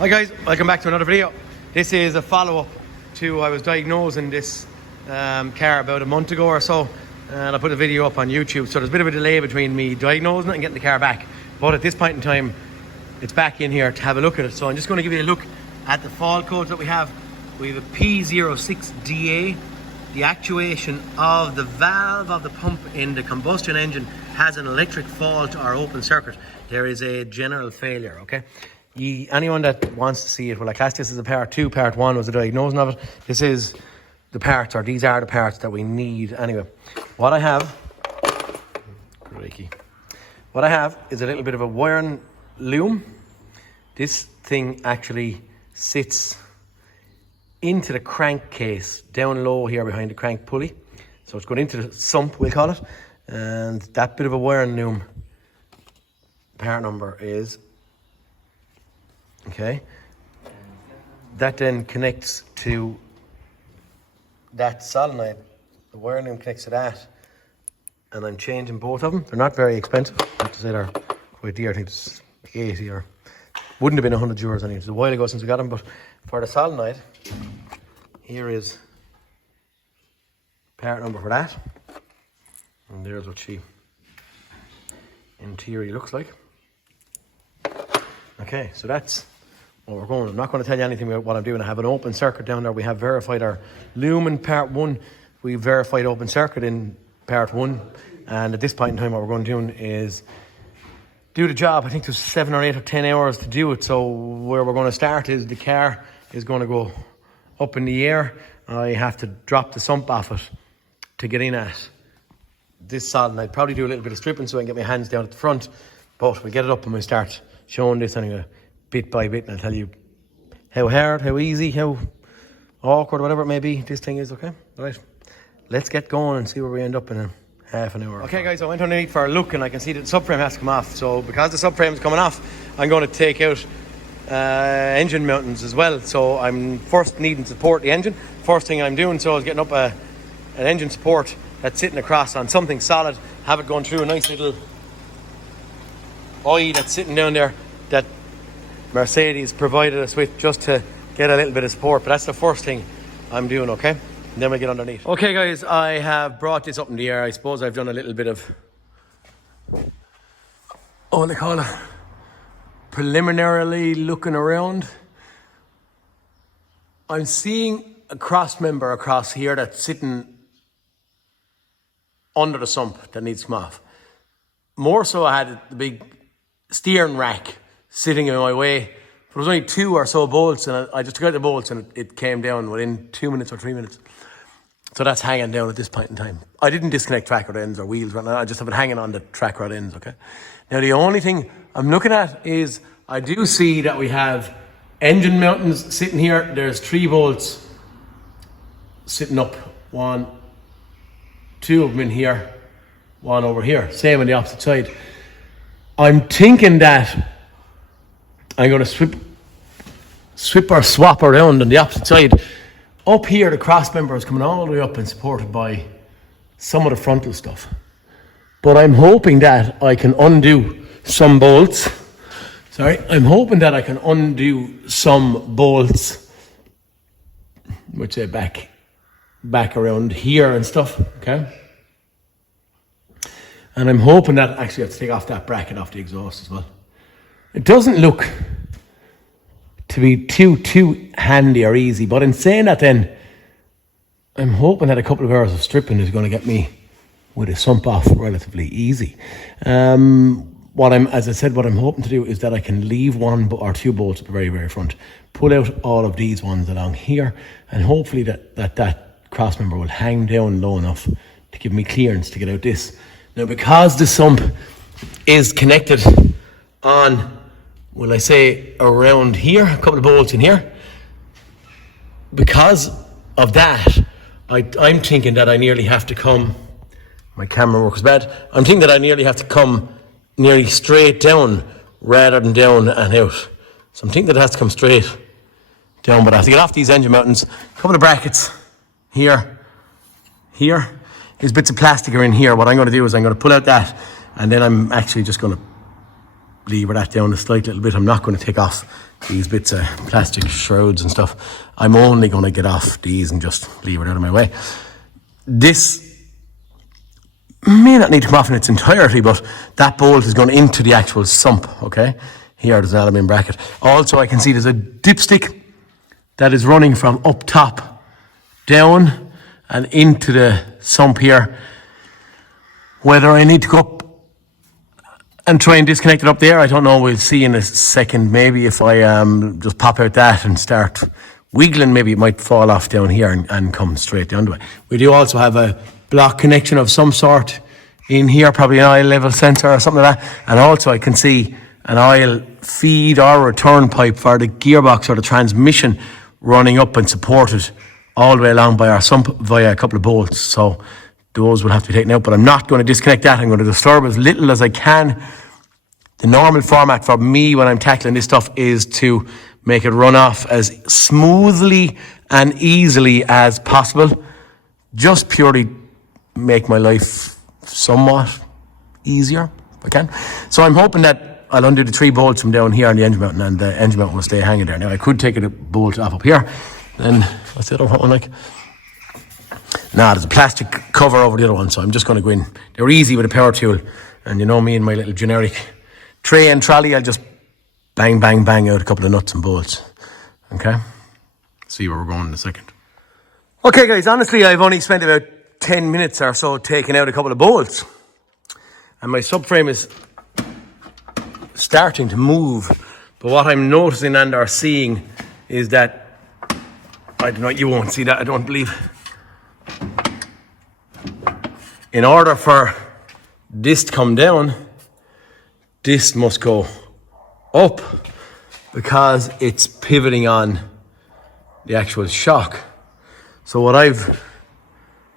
Hi guys, welcome back to another video. This is a follow-up to, I was diagnosing this car about a month ago or so, and I put a video up on YouTube, so there's a bit of a delay between me diagnosing it and getting the car back. But at this point in time, it's back in here to have a look at it. So I'm just going to give you a look at the fault codes that we have. We have a P06DA. The actuation of the valve of the pump in the combustion engine has an electric fault or open circuit. There is a general failure, okay? Anyone that wants to see it, well, I class this as a part 2. Part 1 was the diagnosing of it. This is the parts, or these are the parts that we need. Anyway, what I have is a little bit of a wiring loom. This thing actually sits into the crankcase down low here behind the crank pulley. So it's going into the sump, we'll call it. And that bit of a wiring loom, part number is, okay, that then connects to that solenoid. The wiring loom connects to that, and I'm changing both of them. They're not very expensive. I have to say they're quite dear. I think it's 80 or wouldn't have been 100 euros. I think it's a while ago since we got them. But for the solenoid, here is part number for that, and there's what she in theory looks like. Okay, so that's what we're going. I'm not going to tell you anything about what I'm doing. I have an open circuit down there. We have verified our loom in part 1. We verified open circuit in part 1. And at this point in time, what we're going to do is do the job. I think there's 7 or 8 or 10 hours to do it. So where we're going to start is the car is going to go up in the air. I have to drop the sump off it to get in at this solenoid. I'd probably do a little bit of stripping so I can get my hands down at the front. But we'll get it up and we'll start showing this anyway, bit by bit, and I'll tell you how hard, how easy, how awkward, whatever it may be, this thing is, okay? All right, let's get going and see where we end up in a half an hour. Okay guys, I went underneath for a look and I can see that the subframe has to come off. So because the subframe is coming off, I'm going to take out engine mountings as well. So I'm first needing to support the engine. First thing I'm doing so is getting up an engine support that's sitting across on something solid, have it going through a nice little eye that's sitting down there that Mercedes provided us with just to get a little bit of support. But that's the first thing I'm doing, okay? And then we get underneath. Okay guys, I have brought this up in the air. I suppose I've done a little bit of, what they call it, preliminarily looking around. I'm seeing a cross member across here that's sitting under the sump that needs to come off. More so, I had the big steering rack sitting in my way. There was only 2 or so bolts, and I just took out the bolts and it came down within 2 minutes or 3 minutes. So that's hanging down at this point in time. I didn't disconnect track rod ends or wheels, I just have it hanging on the track rod ends, okay? Now the only thing I'm looking at is I do see that we have engine mountings sitting here. There's 3 bolts sitting up, 1, 2 of them in here, 1 over here, same on the opposite side. I'm thinking that I'm going to swap or swap around on the opposite side. Up here, the cross member is coming all the way up and supported by some of the frontal stuff. But I'm hoping that I can undo some bolts. I'm hoping that I can undo some bolts, which say back around here and stuff, okay? And I'm hoping that actually I have to take off that bracket off the exhaust as well. It doesn't look to be too handy or easy, but in saying that then, I'm hoping that a couple of hours of stripping is going to get me with a sump off relatively easy. What I'm hoping to do is that I can leave 1 or 2 bolts at the very, very front, pull out all of these ones along here, and hopefully that cross member will hang down low enough to give me clearance to get out this. Now, because the sump is connected on, will I say, around here, a couple of bolts in here, because of that, I'm thinking that I nearly have to come, my camera works bad, I'm thinking that I nearly have to come nearly straight down rather than down and out. So I'm thinking that it has to come straight down, but I have to get off these engine mountings. A couple of brackets here. There's bits of plastic are in here. What I'm going to do is I'm going to pull out that, and then I'm actually just going to lever that down a slight little bit. I'm not going to take off these bits of plastic shrouds and stuff. I'm only going to get off these and just leave it out of my way. This may not need to come off in its entirety, but that bolt is going into the actual sump, okay? Here, there's an aluminium bracket. Also, I can see there's a dipstick that is running from up top down and into the sump here. Whether I need to go up and try and disconnect it up there, I don't know. We'll see in a second. Maybe if I just pop out that and start wiggling, maybe it might fall off down here and come straight down to it. We do also have a block connection of some sort in here, probably an oil level sensor or something like that. And also I can see an oil feed or return pipe for the gearbox or the transmission running up and supported all the way along by our sump via a couple of bolts. So those will have to be taken out, but I'm not going to disconnect that. I'm going to disturb as little as I can. The normal format for me when I'm tackling this stuff is to make it run off as smoothly and easily as possible. Just purely make my life somewhat easier if I can. So I'm hoping that I'll undo the 3 bolts from down here on the engine mount, and the engine mount will stay hanging there. Now I could take a bolt off up here. Then what's the other one like? Nah, there's a plastic cover over the other one, so I'm just going to go in. They're easy with a power tool, and you know me and my little generic tray and trolley, I'll just bang, bang, bang out a couple of nuts and bolts. Okay? See where we're going in a second. Okay guys, honestly I've only spent about 10 minutes or so taking out a couple of bolts. And my subframe is starting to move. But what I'm noticing and are seeing is that, I don't know, you won't see that, I don't believe. In order for this to come down, this must go up because it's pivoting on the actual shock. So what I've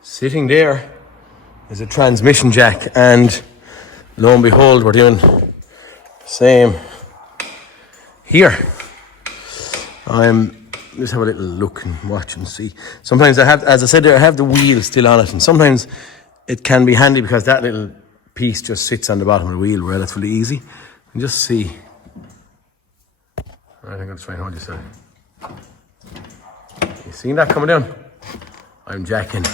sitting there is a transmission jack, and lo and behold, we're doing the same here. Let's have a little look and watch and see. Sometimes I have, as I said there, I have the wheel still on it, and sometimes it can be handy because that little piece just sits on the bottom of the wheel relatively easy. And just see. I think I'll try and hold you so. You seen that coming down? I'm jacking.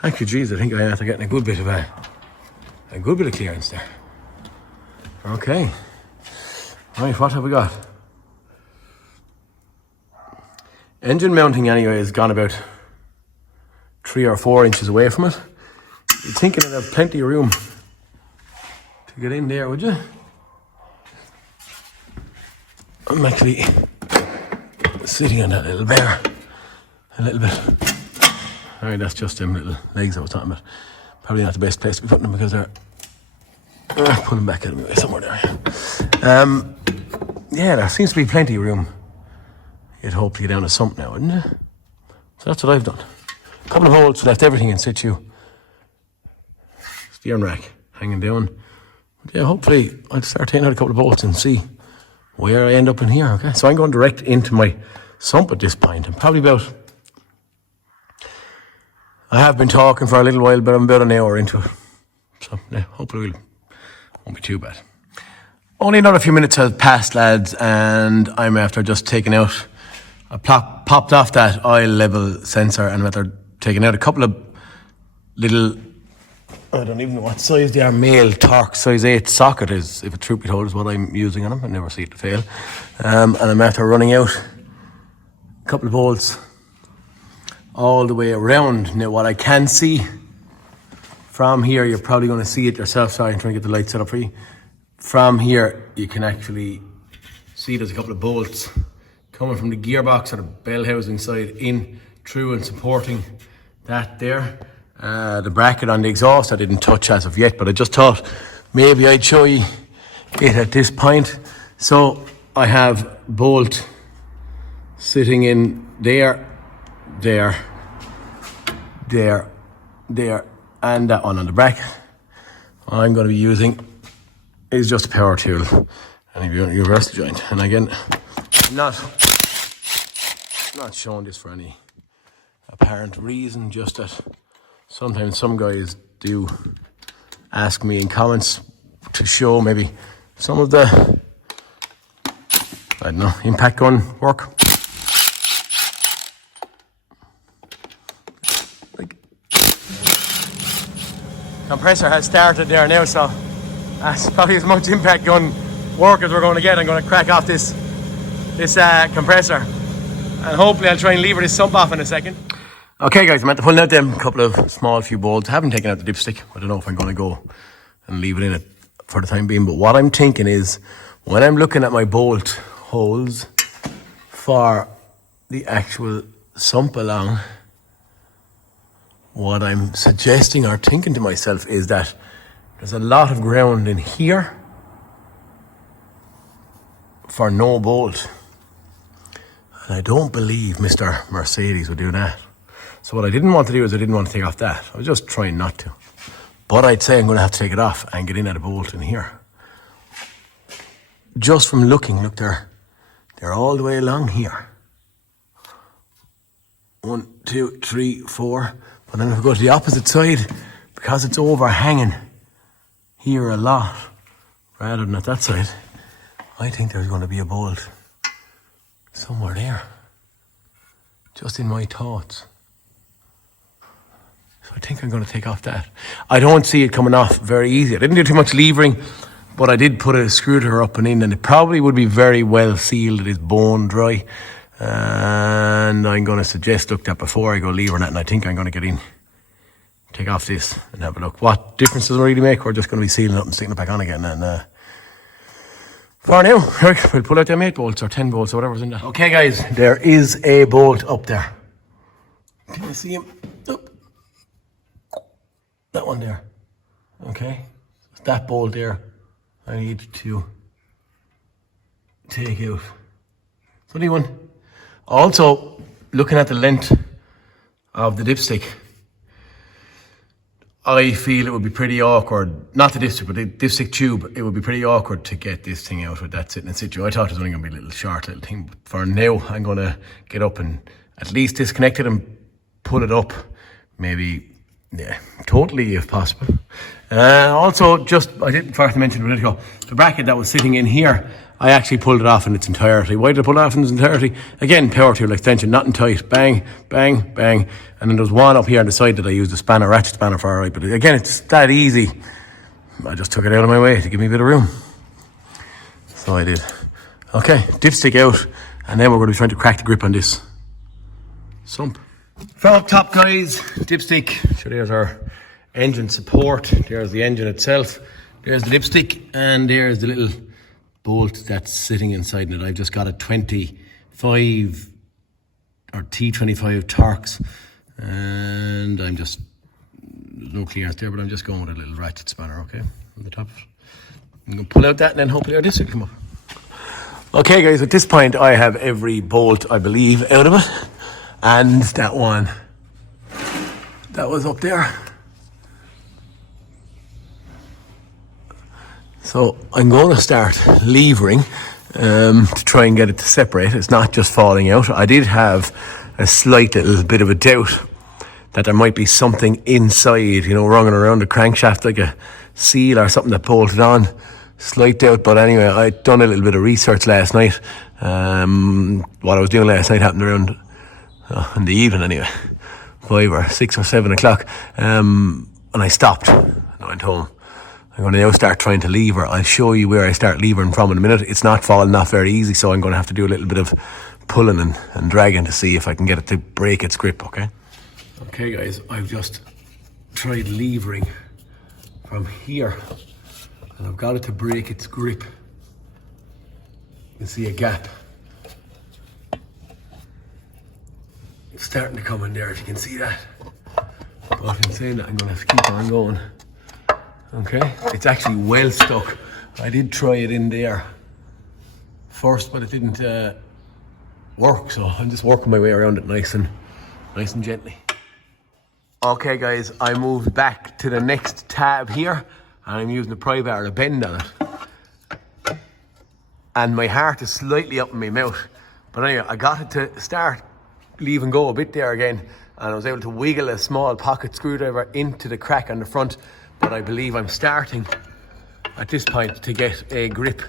Thank you, geez, I think I after getting a good bit of clearance there. Okay. Right, what have we got? Engine mounting anyway has gone about 3 or 4 inches away from it. You're thinking it'd have plenty of room to get in there, would you? I'm actually sitting on that little bear a little bit. Alright, that's just them little legs I was talking about. Probably not the best place to be putting them because they're pulling back at me somewhere there. Yeah, there seems to be plenty of room. You'd hope to get down a sump now, wouldn't you? So that's what I've done. A couple of holes, left everything in situ. Steering rack hanging down. But yeah, hopefully I'll start taking out a couple of bolts and see where I end up in here. Okay, so I'm going direct into my sump at this point. I'm probably about, I have been talking for a little while, but I'm about an hour into it. So yeah, hopefully it won't be too bad. Only another few minutes have passed, lads, and I'm after just taking out, I popped off that oil level sensor, and I'm after taking out a couple of little, I don't even know what size they are, male torque size 8 socket is, if a truth be told, is what I'm using on them. I never see it to fail. And I'm after running out a couple of bolts all the way around. Now what I can see from here, you're probably going to see it yourself. Sorry, I'm trying to get the light set up for you. From here, you can actually see there's a couple of bolts coming from the gearbox or the bell housing side in through and supporting that there. The bracket on the exhaust I didn't touch as of yet, but I just thought maybe I'd show you it at this point. So I have bolt sitting in there, there, there, there, and that one on the bracket. All I'm going to be using is just a power tool and a universal joint. And again, I'm not showing this for any apparent reason, just that sometimes some guys do ask me in comments to show maybe some of the, I don't know, impact gun work. Compressor has started there now, so that's probably as much impact gun work as we're going to get. I'm going to crack off this compressor, and hopefully I'll try and lever this sump off in a second. Okay guys, I'm at the pulling out them couple of small few bolts. I haven't taken out the dipstick. I don't know if I'm going to go and leave it in it for the time being, but what I'm thinking is, when I'm looking at my bolt holes for the actual sump along, what I'm suggesting or thinking to myself is that there's a lot of ground in here for no bolt. And I don't believe Mr. Mercedes would do that. So what I didn't want to do is I didn't want to take off that. I was just trying not to. But I'd say I'm going to have to take it off and get in at a bolt in here. Just from looking, look, they're all the way along here. 1, 2, 3, 4. But then if we go to the opposite side, because it's overhanging here a lot, rather than at that side, I think there's going to be a bolt somewhere there. Just in my thoughts. So I think I'm going to take off that. I don't see it coming off very easy. I didn't do too much levering, but I did put a screwdriver up and in, and it probably would be very well sealed. It is bone dry. And I'm going to suggest, look, that before I go levering it, and I think I'm going to get in, take off this and have a look. What difference does it really make? We're just going to be sealing it up and sticking it back on again. And for now, we'll pull out them 8 bolts or 10 bolts or whatever's in there. Okay guys, there is a bolt up there. Can you see him? Oh. That one there. Okay, that bolt there I need to take out. It's only one. Also, looking at the length of the dipstick, I feel it would be pretty awkward, not the dipstick, but the dipstick tube, it would be pretty awkward to get this thing out with that sitting in situ. I thought it was only going to be a little short little thing, but for now I'm going to get up and at least disconnect it and pull it up, maybe, yeah, totally if possible. Also, just, I didn't forget to mention a minute ago, the bracket that was sitting in here, I actually pulled it off in its entirety. Why did I pull it off in its entirety? Again, power tool extension, not in tight. Bang, bang, bang. And then there's one up here on the side that I used a spanner, ratchet spanner for, right? But again, it's that easy. I just took it out of my way to give me a bit of room. So I did. Okay, dipstick out. And then we're going to be trying to crack the grip on this sump. From up top, guys, dipstick. So there's our engine support. There's the engine itself. There's the dipstick. And there's the little bolt that's sitting inside it. I've just got a 25 or T25 Torx, and I'm just, there's no clearance there, but I'm just going with a little ratchet spanner, okay, on the top of it. I'm going to pull out that and then hopefully our disc will come up. Okay guys, at this point I have every bolt, I believe, out of it, and that one that was up there. So I'm going to start levering to try and get it to separate. It's not just falling out. I did have a slight little bit of a doubt that there might be something inside, you know, running around the crankshaft like a seal or something that bolted on. Slight doubt, but anyway, I'd done a little bit of research last night. What I was doing last night happened around in the evening anyway, 5 or 6 or 7 o'clock, and I stopped and I went home. I'm going to now start trying to lever. I'll show you where I start levering from in a minute. It's not falling off very easy, so I'm going to have to do a little bit of pulling and dragging to see if I can get it to break its grip, okay? Okay guys, I've just tried levering from here and I've got it to break its grip. You can see a gap. It's starting to come in there, if you can see that. But in saying that, I'm going to have to keep on going. Okay, it's actually well stuck. I did try it in there first, but it didn't work, so I'm just working my way around it nice and gently. Okay guys, I moved back to the next tab here and I'm using the pry bar to bend on it. And my heart is slightly up in my mouth. But anyway, I got it to start leave and go a bit there again, and I was able to wiggle a small pocket screwdriver into the crack on the front. But I believe I'm starting at this point to get a grip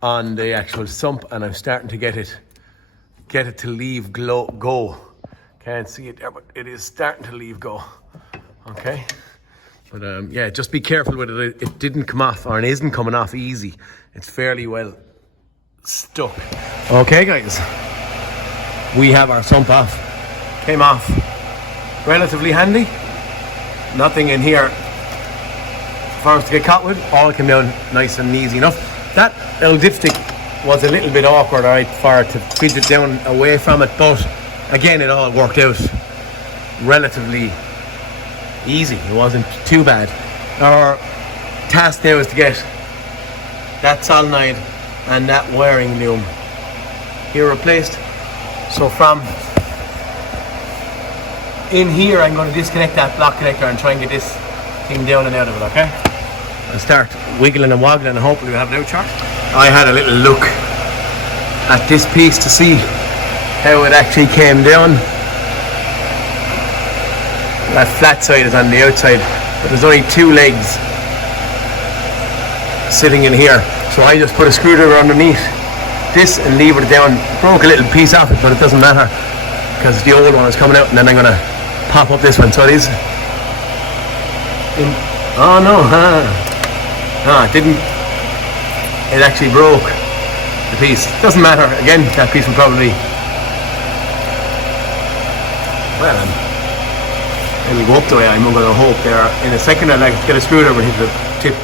on the actual sump, and I'm starting to get it to leave go. Can't see it there, but it is starting to leave go. Okay, but yeah, just be careful with it. It didn't come off, or it isn't coming off easy. It's fairly well stuck. Okay guys, we have our sump off. Came off relatively handy. Nothing in here for us to get caught with. All came down nice and easy enough. That little dipstick was a little bit awkward, alright, for to fidget down away from it, but again, it all worked out relatively easy. It wasn't too bad. Our task now is to get that solenoid and that wiring loom here replaced. So from in here, I'm going to disconnect that block connector and try and get this thing down and out of it, okay? I'll start wiggling and woggling and hopefully we'll have it out short. I had a little look at this piece to see how it actually came down. That flat side is on the outside, but there's only 2 legs sitting in here. So I just put a screwdriver underneath this and levered it down. Broke a little piece off it, but it doesn't matter because the old one is coming out, and then I'm going to pop up this one. So it is. Oh no, it didn't. It actually broke the piece. Doesn't matter. Again, that piece will probably. Well, maybe go up the way. I'm going to hope there. In a second, I'd like to get a screwdriver and hit the tip.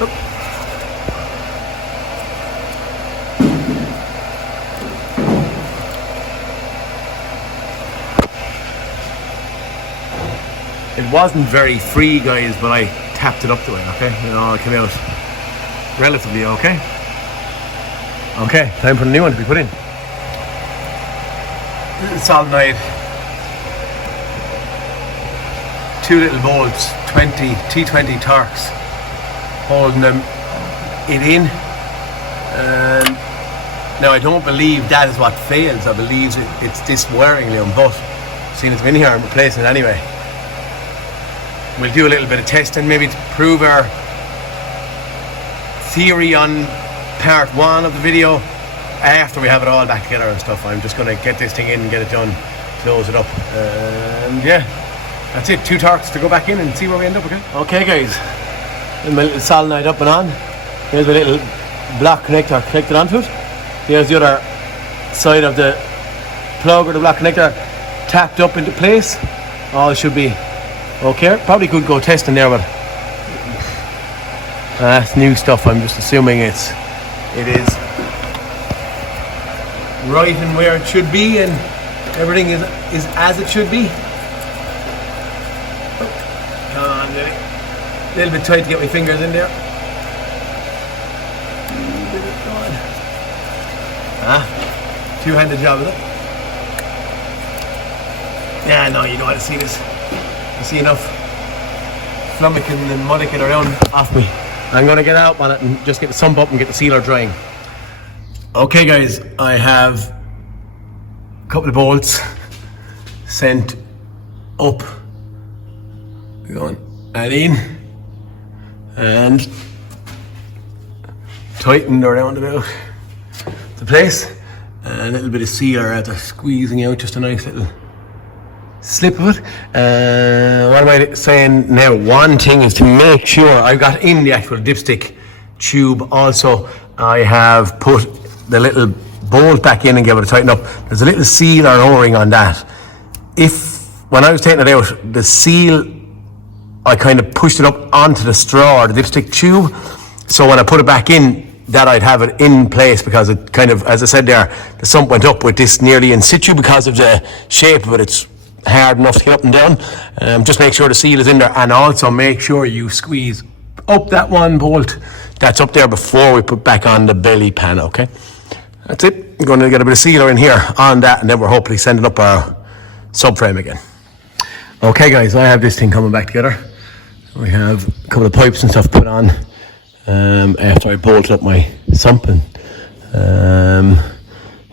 Oh. It wasn't very free, guys, but I tapped it up the way, okay? You know, it came out relatively okay. Okay, time for the new one to be put in. Solenoid. 2 little bolts, T20 Torx, holding it in. Now I don't believe that is what fails. I believe it's this wiring loom, but seeing it's been here, I'm replacing it anyway. We'll do a little bit of testing, maybe to prove our theory on part 1 of the video after we have it all back together and stuff. I'm just going to get this thing in and get it done, close it up, and yeah, that's it. 2 Torx to go back in and see where we end up. Okay guys, my little solenoid up and on. Here's my little block connector connected onto it. Here's the other side of the plug or the block connector tapped up into place. All should be okay. Probably could go testing there, but that's new stuff. I'm just assuming it is right and where it should be, and everything is as it should be. Come on, a little bit tight to get my fingers in there. Two-handed job, is it? Yeah, no, you know how to see this. I see enough flummoxing and muddicking around off me. I'm going to get out on it and just get the sump up and get the sealer drying. Okay guys, I have a couple of bolts sent up. We're going and in and tightened around about the place. And a little bit of sealer after squeezing out, just a nice little slip of it. What am I saying now? One thing is to make sure I've got in the actual dipstick tube. Also, I have put the little bolt back in and give it a tighten up. There's a little seal or O-ring on that. When I was taking it out, the seal, I kind of pushed it up onto the straw or the dipstick tube. So when I put it back in, that I'd have it in place, because it kind of, as I said there, the sump went up with this nearly in situ because of the shape of it. It's hard enough to get up and down. Just make sure the seal is in there, and also make sure you squeeze up that one bolt that's up there before we put back on the belly pan, okay? That's it. I'm going to get a bit of sealer in here on that, and then we're hopefully sending up our subframe again. Okay guys, I have this thing coming back together. We have a couple of pipes and stuff put on after I bolted up my sump, and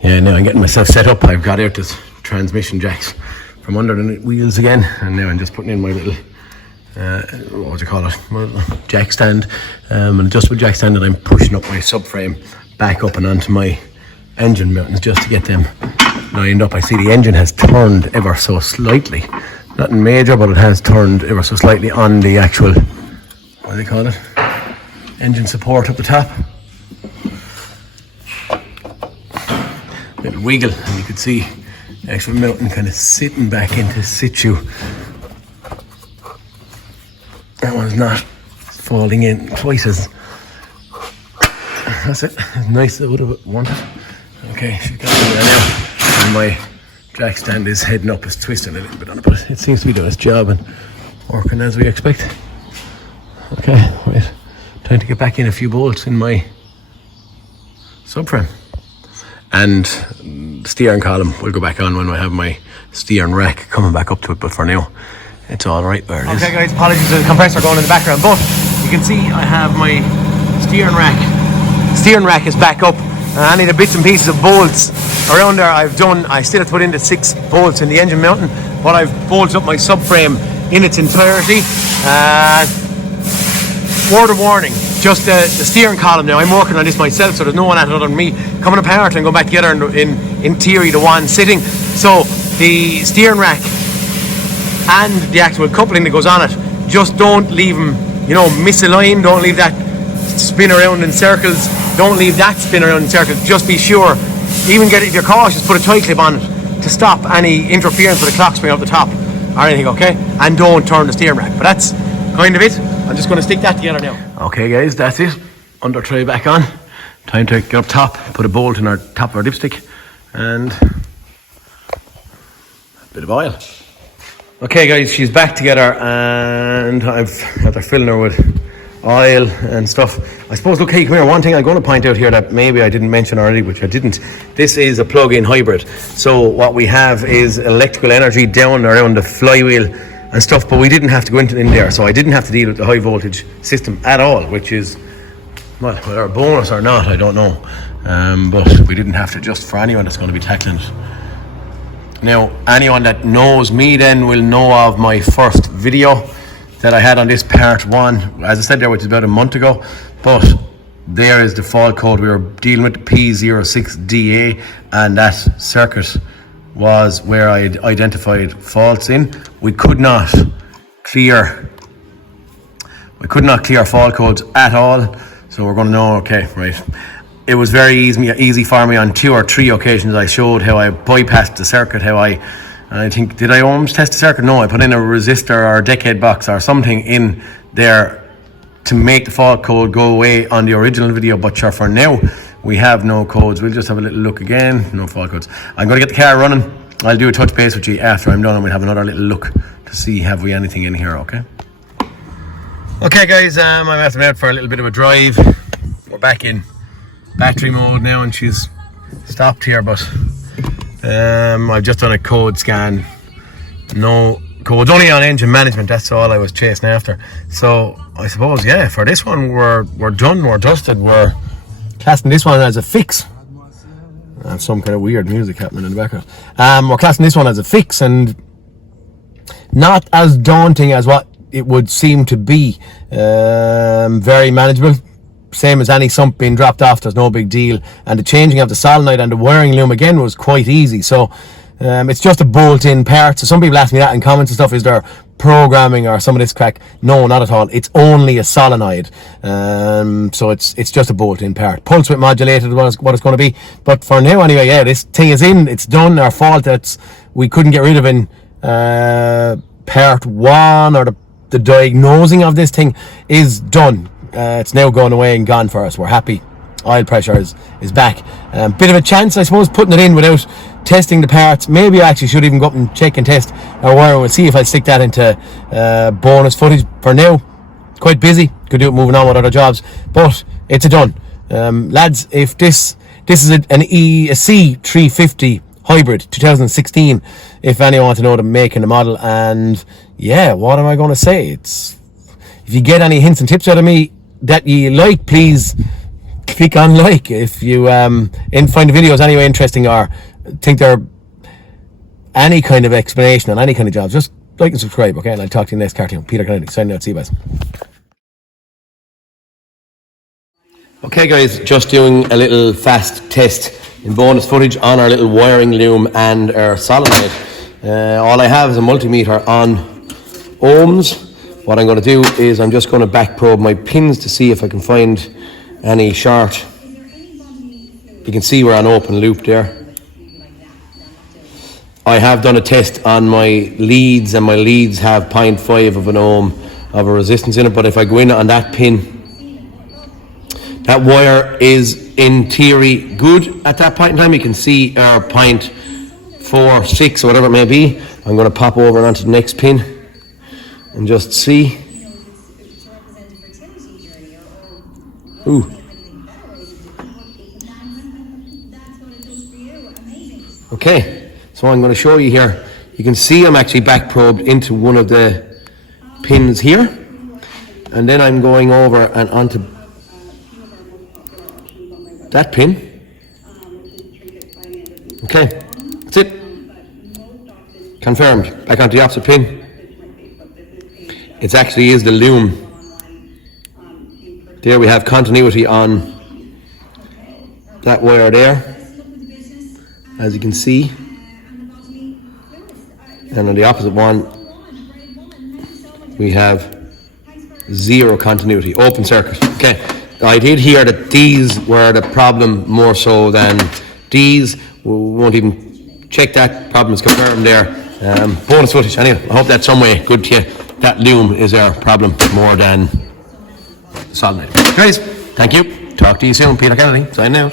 yeah, now I'm getting myself set up. I've got out this transmission jacks from under the wheels again, and now I'm just putting in my little what would you call it, jack stand, an adjustable jack stand, and I'm pushing up my subframe back up and onto my engine mounts just to get them lined up. I see the engine has turned ever so slightly, nothing major, but it has turned ever so slightly on the actual, what do they call it, engine support up the top. Little wiggle, and you can see the actual mountain kind of sitting back into situ. That one's not falling in quite as, that's it, as nice as I would have wanted. Okay, she's got me there now, and my jack stand is heading up, it's twisting a little bit on it, but it seems to be doing its job and working as we expect. Okay, right, time to get back in a few bolts in my subframe. And the steering column will go back on when I have my steering rack coming back up to it, but for now it's all right where it is. Okay guys, apologies for the compressor going in the background, but you can see I have my steering rack. Steering rack is back up, and any of the bits and pieces of bolts around there I still have to put in the 6 bolts in the engine mounting, but I've bolted up my subframe in its entirety. Word of warning, just the steering column now, I'm working on this myself, so there's no one at it other than me, coming apart and going back together in theory the one sitting. So the steering rack and the actual coupling that goes on it, just don't leave them, misaligned, don't leave that spin around in circles, don't leave that spin around in circles. Just be sure, even if you're cautious, put a tie clip on it to stop any interference with the clock spring up the top or anything, okay? And don't turn the steering rack. But that's kind of it. I'm just going to stick that together now. Okay guys, that's it. Under tray back on. Time to get up top, put a bolt in our top of our dipstick, and a bit of oil. Okay guys, she's back together, and I've got her filling her with oil and stuff. I suppose, look, hey, come here, one thing I'm going to point out here that maybe I didn't mention already, which I didn't. This is a plug-in hybrid. So what we have is electrical energy down around the flywheel and stuff, but we didn't have to go into in there, so I didn't have to deal with the high voltage system at all, which is, well, whether a bonus or not, I don't know, but we didn't have to, just for anyone that's going to be tackling it. Now, anyone that knows me then will know of my first video that I had on this part 1, as I said there, which is about a month ago, but there is the fault code. We were dealing with the P06DA, and that circuit was where I identified faults in. We could not clear fault codes at all, so we're going to know, okay, right. It was very easy for me on 2 or 3 occasions. I showed how I bypassed the circuit, I think, did I almost test the circuit? No, I put in a resistor or a decade box or something in there to make the fault code go away on the original video, but sure, for now we have no codes. We'll just have a little look again. No fault codes. I'm going to get the car running. I'll do a touch base with you after I'm done, and we'll have another little look to see have we anything in here, okay? Okay guys, I'm after out for a little bit of a drive. We're back in battery mode now, and she's stopped here, but I've just done a code scan. No codes, only on engine management. That's all I was chasing after. So I suppose, yeah, for this one we're done, we're dusted. We're classing this one as a fix. And some kind of weird music happening in the background. We're classing this one as a fix, and not as daunting as what it would seem to be. Very manageable. Same as any sump being dropped off, there's no big deal. And the changing of the solenoid and the wiring loom again was quite easy. So it's just a bolt-in part. So some people ask me that in comments and stuff, is there programming or some of this crack? No, not at all. It's only a solenoid. So it's just a bolt-in part. Pulse width modulated what it's going to be. But for now anyway, yeah, this thing is in, it's done. Our fault that we couldn't get rid of in part 1, or the diagnosing of this thing is done. It's now going away and gone for us. We're happy. Oil pressure is back. Bit of a chance, I suppose, putting it in without testing the parts. Maybe I actually should even go up and check and test our wiring. We'll see if I stick that into bonus footage. For now, quite busy. Could do it moving on with other jobs, but it's a done. Lads, if this is a C350 hybrid 2016, if anyone wants to know the make and the model. And yeah, what am I going to say? If you get any hints and tips out of me that you like, please click on like. If you find the videos anyway interesting, or think they're any kind of explanation on any kind of job, just like and subscribe, okay? And I'll talk to you next cartoon. Peter Kennedy, signing out. See you guys. Okay guys, just doing a little fast test in bonus footage on our little wiring loom and our solenoid. All I have is a multimeter on ohms. What I'm going to do is I'm just going to back probe my pins to see if I can find any short. You can see we're on open loop there. I have done a test on my leads, and my leads have 0.5 of an ohm of a resistance in it, but if I go in on that pin, that wire is in theory good at that point in time. You can see our 0.46 or whatever it may be. I'm going to pop over onto the next pin and just see. Ooh. Okay. So I'm going to show you here. You can see I'm actually back probed into one of the pins here, and then I'm going over and onto that pin. Okay, that's it. Confirmed. Back onto the opposite pin. It actually is the loom. There we have continuity on that wire there, as you can see. And on the opposite one, we have zero continuity, open circuit. Okay, I did hear that these were the problem more so than these. We won't even check that. Problem is confirmed there. Bonus footage. Anyway, I hope that's some way good to you. That loom is our problem more than solenoid. Guys, thank you. Talk to you soon. Peter Kennedy, signing out.